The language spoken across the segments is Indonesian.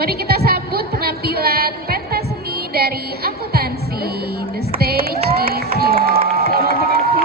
Mari kita sambut penampilan pentas seni dari akuntansi. The stage is yours. Selamat menyaksikan.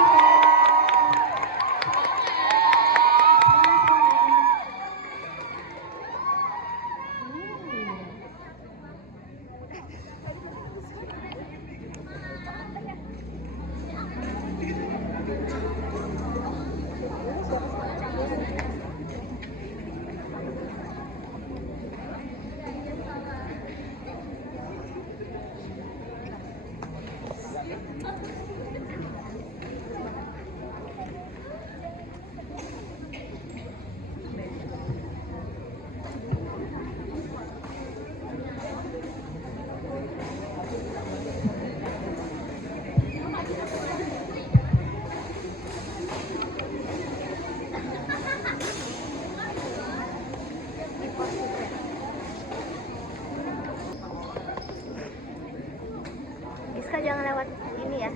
Iska jangan lewat ini ya.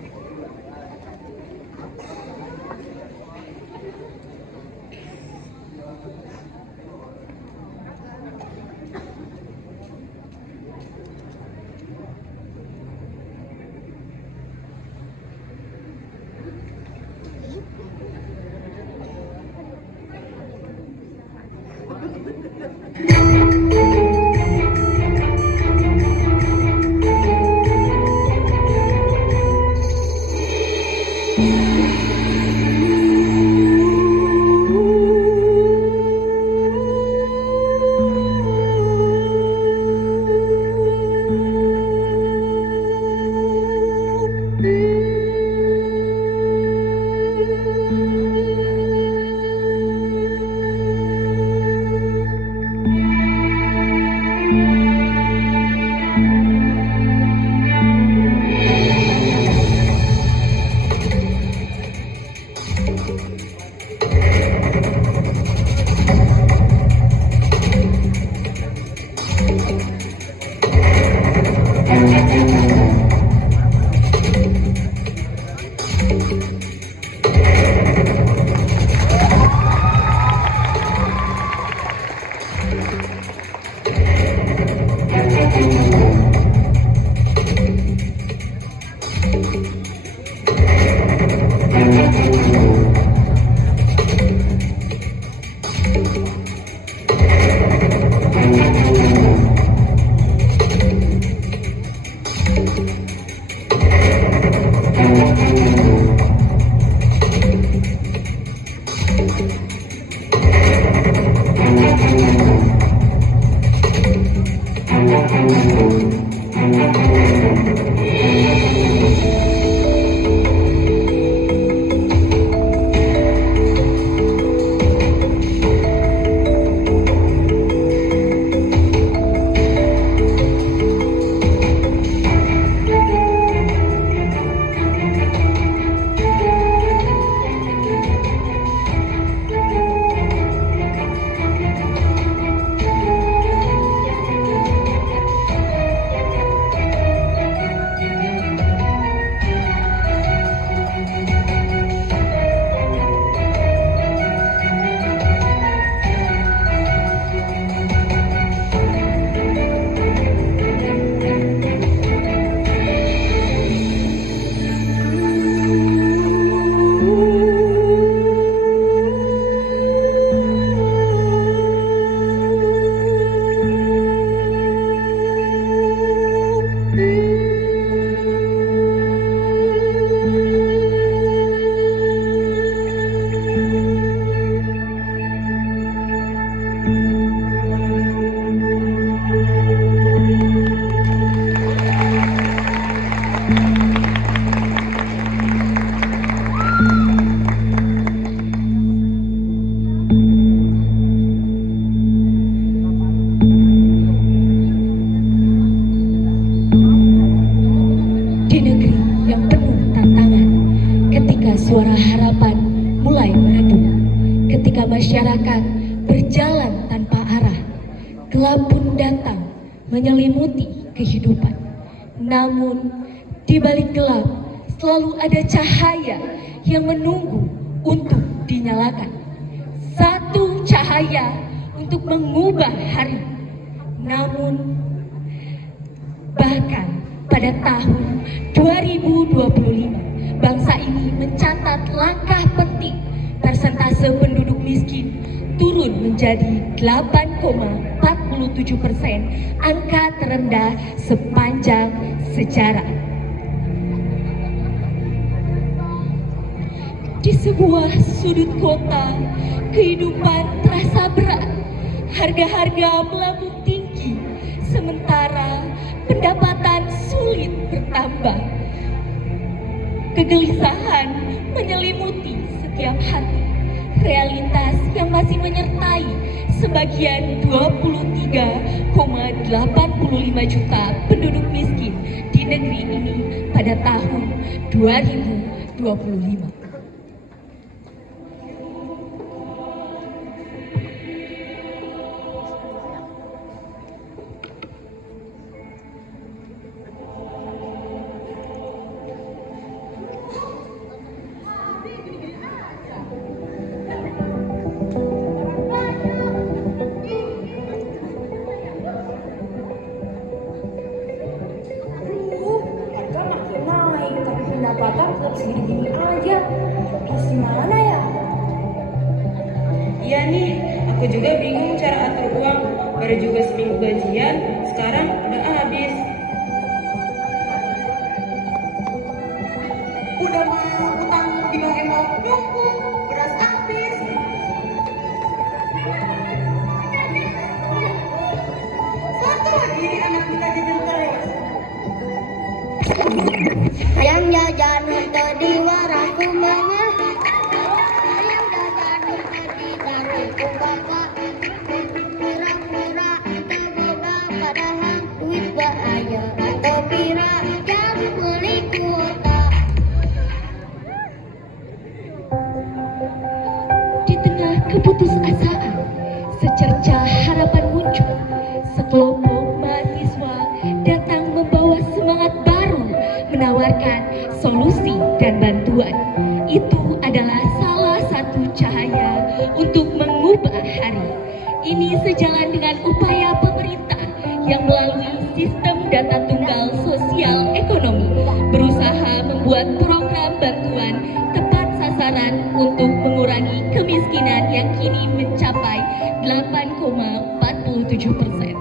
suara harapan mulai meredup ketika masyarakat berjalan tanpa arah. Gelap pun datang menyelimuti kehidupan. Namun di balik gelap selalu ada cahaya yang menunggu untuk dinyalakan. Satu cahaya untuk mengubah hari, Namun, bahkan pada tahun 2025, bangsa ini mencatat langkah penting. Persentase penduduk miskin turun menjadi 8,47%, angka terendah sepanjang sejarah. Di sebuah sudut kota, kehidupan terasa berat. Harga-harga melambung tinggi, sementara pendapatan sulit bertambah. Kegelisahan menyelimuti setiap hati. Realitas yang masih menyertai sebagian 23,85 juta penduduk miskin di negeri ini pada tahun 2025. Harga makin naik, tapi pendapatan tetap segini-gini aja. Terus gimana ya? Iya nih, aku juga bingung cara atur uang. Baru juga seminggu gajian, sekarang udah habis. Udah mau utang di bank mau numpuk, beras habis. Satu lagi anak kita jadi terus. Hayang jajan henteu di warah kumaha. Hayang jajan henteu di daru kumaha. Pura-pura teu boga padahal duit bae aya. Teu pira jam meuli kuota. Di tengah keputusasaan, secerca harapan muncul. Sekelompok mahasiswa datang membawa semangat baru, menawarkan solusi dan bantuan. Itu adalah salah satu cahaya untuk mengubah hari. Ini sejalan dengan upaya pemerintah yang melalui sistem data tunggal sosial ekonomi berusaha membuat program bantuan tepat sasaran untuk mengurangi kemiskinan yang kini mencapai 8,47%.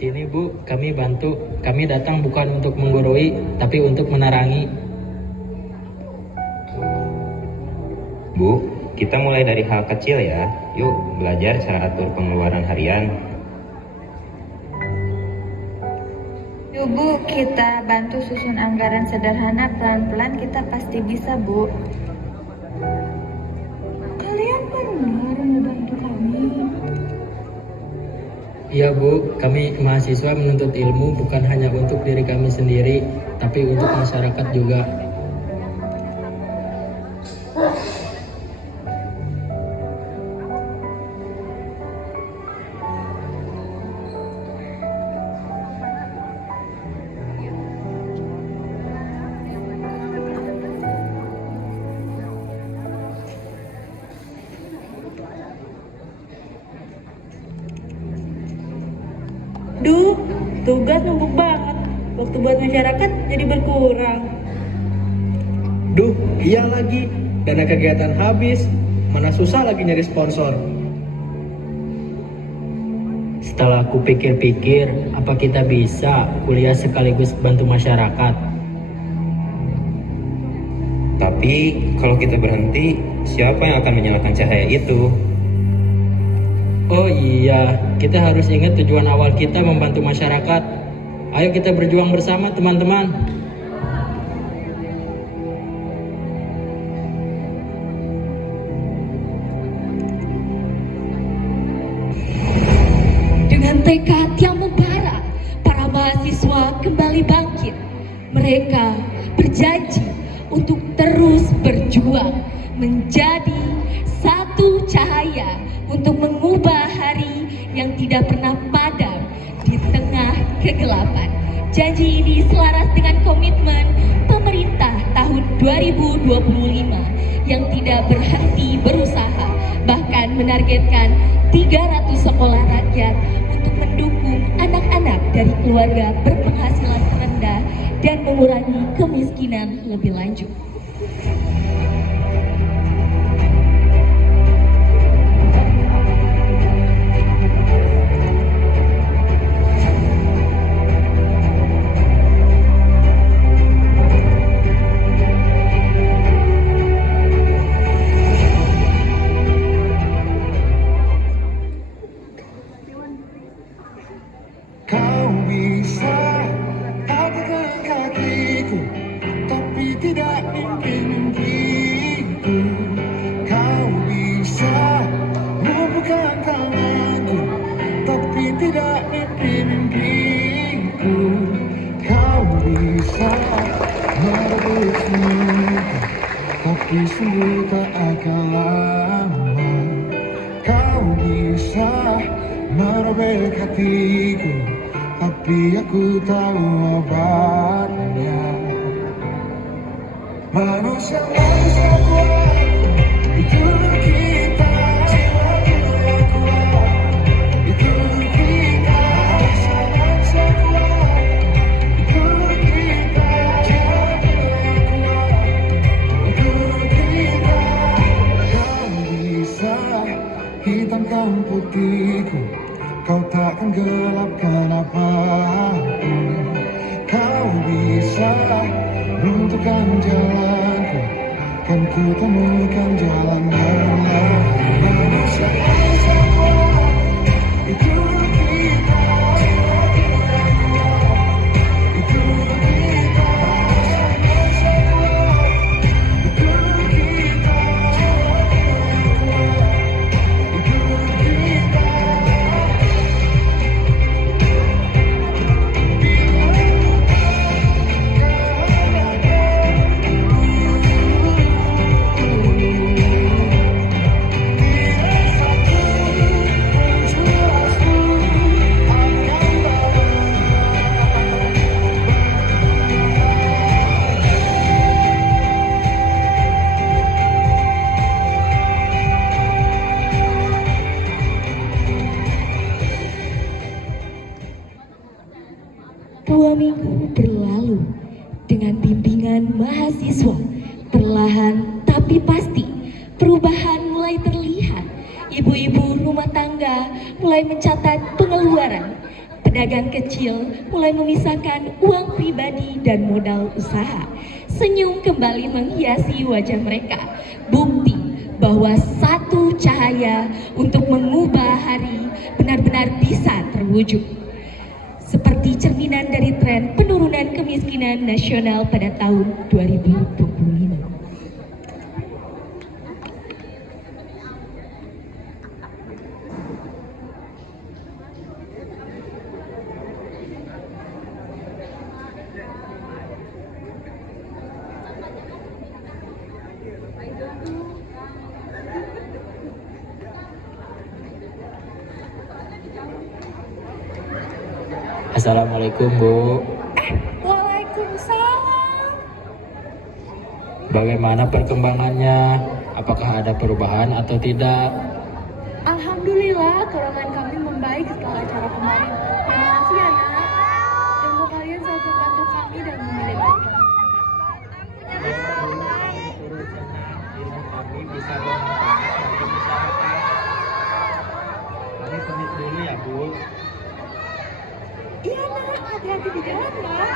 Sini Bu, kami bantu. Kami datang bukan untuk menggurui, tapi untuk menerangi. Bu, kita mulai dari hal kecil ya. Yuk belajar cara atur pengeluaran harian. Yuk Bu, kita bantu susun anggaran sederhana, pelan-pelan kita pasti bisa Bu. Kalian benar mau bantu kami? Iya Bu, kami mahasiswa menuntut ilmu bukan hanya untuk diri kami sendiri, tapi untuk masyarakat juga. Duh, tugas numpuk banget. Waktu buat masyarakat jadi berkurang. Duh, iya lagi. Dana kegiatan habis. Mana susah lagi nyari sponsor. Setelah aku pikir-pikir, apa kita bisa kuliah sekaligus bantu masyarakat? Tapi kalau kita berhenti, siapa yang akan menyalakan cahaya itu? Oh iya, kita harus ingat tujuan awal kita membantu masyarakat. Ayo kita berjuang bersama teman-teman. Dengan tekad yang membara, para mahasiswa kembali bangkit. Mereka berjanji untuk terus berjuang menjadi satu cahaya untuk mengubah hari yang tidak pernah padam di tengah kegelapan. Janji ini selaras dengan komitmen pemerintah tahun 2025 yang tidak berhenti berusaha, bahkan menargetkan 300 sekolah rakyat untuk mendukung anak-anak dari keluarga berpenghasilan rendah dan mengurangi kemiskinan lebih lanjut. Kau bisa tatahkan kakiku, tapi tidak mimpi-mimpiku. Kau bisa membuka tanganku, tapi tidak mimpi-mimpiku. Kau bisa merebut senyumku, tapi sungguh tak akan lama. Kau bisa merobek hatiku, tapi aku tahu obatnya. Manusia kuat, itu kita. Jiwa kuat, itu kita. Manusia kuat, itu kita. Jiwa kuat, itu kita. Kau bisa hitamkan putihku, kau takkan gelapkan apapun. Kau bisa runtuhkan jalanku, kan ku temukan jalan yang lain. Manusia kuat, itu kita. Itu kita. Manusia kuat, itu kita. Itu kita. Dua minggu berlalu dengan bimbingan mahasiswa. Perlahan tapi pasti perubahan mulai terlihat. Ibu-ibu rumah tangga mulai mencatat pengeluaran. Pedagang kecil mulai memisahkan uang pribadi dan modal usaha. Senyum kembali menghiasi wajah mereka. Bukti bahwa satu cahaya untuk mengubah hari benar-benar bisa terwujud. Seperti cerminan dari tren penurunan kemiskinan nasional pada tahun 2025. Assalamualaikum Bu. Waalaikumsalam. Bagaimana perkembangannya? Apakah ada perubahan atau tidak? Alhamdulillah, keuangan kami membaik setelah acara kemarin. Terima kasih ya, Nak. Semoga kalian selalu membantu kami dan memilih kita. Kami bisa bermanfaat bagi masyarakat. Kami pamit dulu ya Bu. Iya, Nak. Hati-hati di jalan, Nak.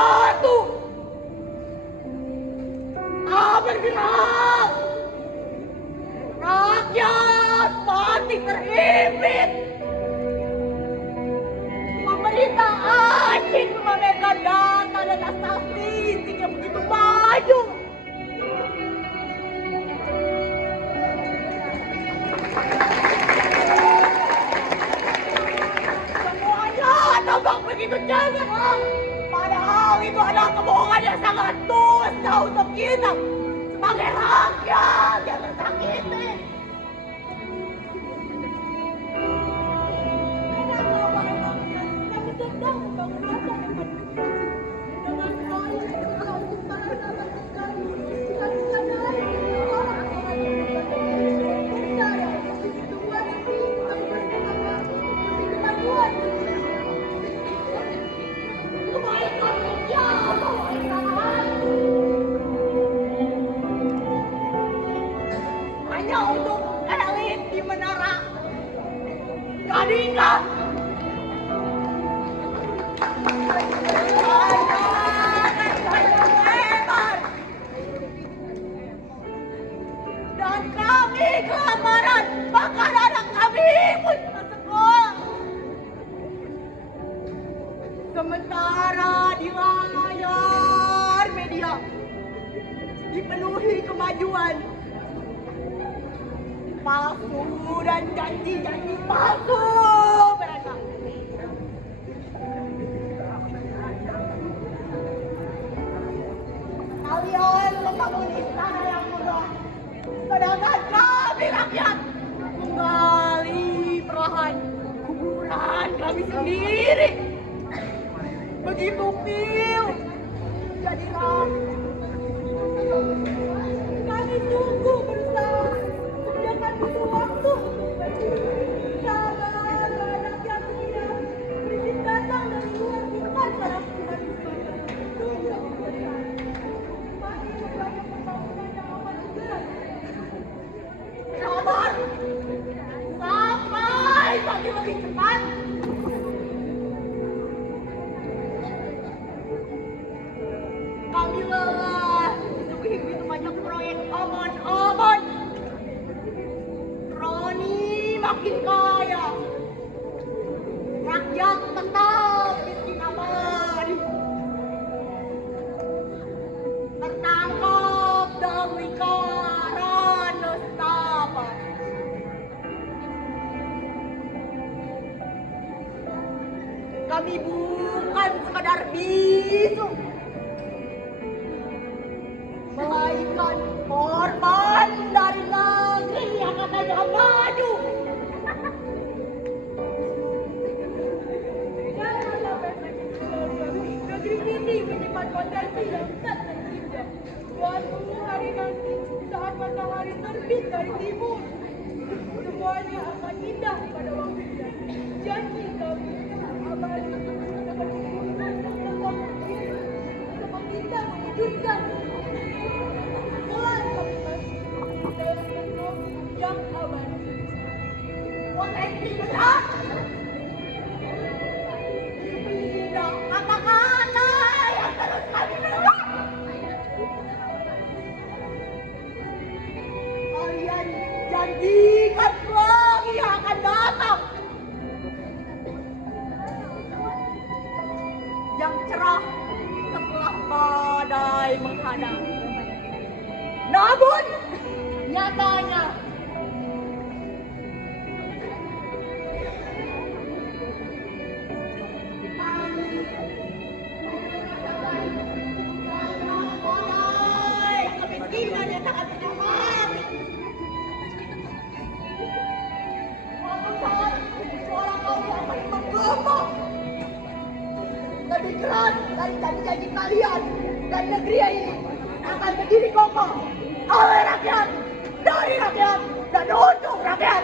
satu. Bergerak. Rakyat mati terhimpit. Pemerintah asing memamerkan data dan statistik yang begitu maju. Semuanya tampak begitu cemerlang. Padahal itu adalah kebohongan yang sangat dosa untuk kita sebagai rakyat yang tersakiti. Kami sedang membangun masa depan dengan baik untuk para anak kami dengan menyadari orang-orang yang percaya Tuhan ini bersama demi kemajuan kebaikan siapa hanya untuk elit di menara Gadingan. Dan kami kelaparan, bahkan anak kami pun sekolah. Sementara di layar media dipenuhi kemajuan palsu dan janji-janji palsu mereka. Kalian membangun istana yang megah, sedangkan kami rakyat menggali perlahan kuburan kami sendiri. Begitu pil, jadilah kami tunggu berusaha. Jangan butuh waktu. Sabar, banyak yang setia. Berizin datang dari luar bukan para pejuang. Tunggu. Masih banyak pembangunan yang akan segera. Sabar. Sampai pagi lebih cepat. Kami lelah disuguhi begitu banyak proyek omon-omon. Roni makin kaya, rakyat tetap miskin abadi. Tertangkap dalam lingkaran nestapa. Kami bukan sekadar bisu, melainkan korban dari negeri yang katanya maju. Jangan sampai negeri ini menyimpan potensi yang tak terhingga. Suatu hari nanti saat matahari terbit dari timur, semuanya akan indah pada waktunya. Janji kami abadi seperti gunung yang tetap berdiri, tetap indah mewujudkan. Yang abadi potensi besar tidak kata-kata yang terus kami dengar. Kalian janjikan lagi yang akan datang yang cerah setelah badai menghadang. Namun nyatanya kemiskinan yang sangat menyumat. Suatu saat suara kami akan menggema lebih keras dari janji-janji kalian, dan negeri ini akan berdiri kokoh oleh rakyat, dari rakyat, dan untuk rakyat.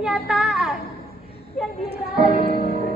kenyataan yang diraih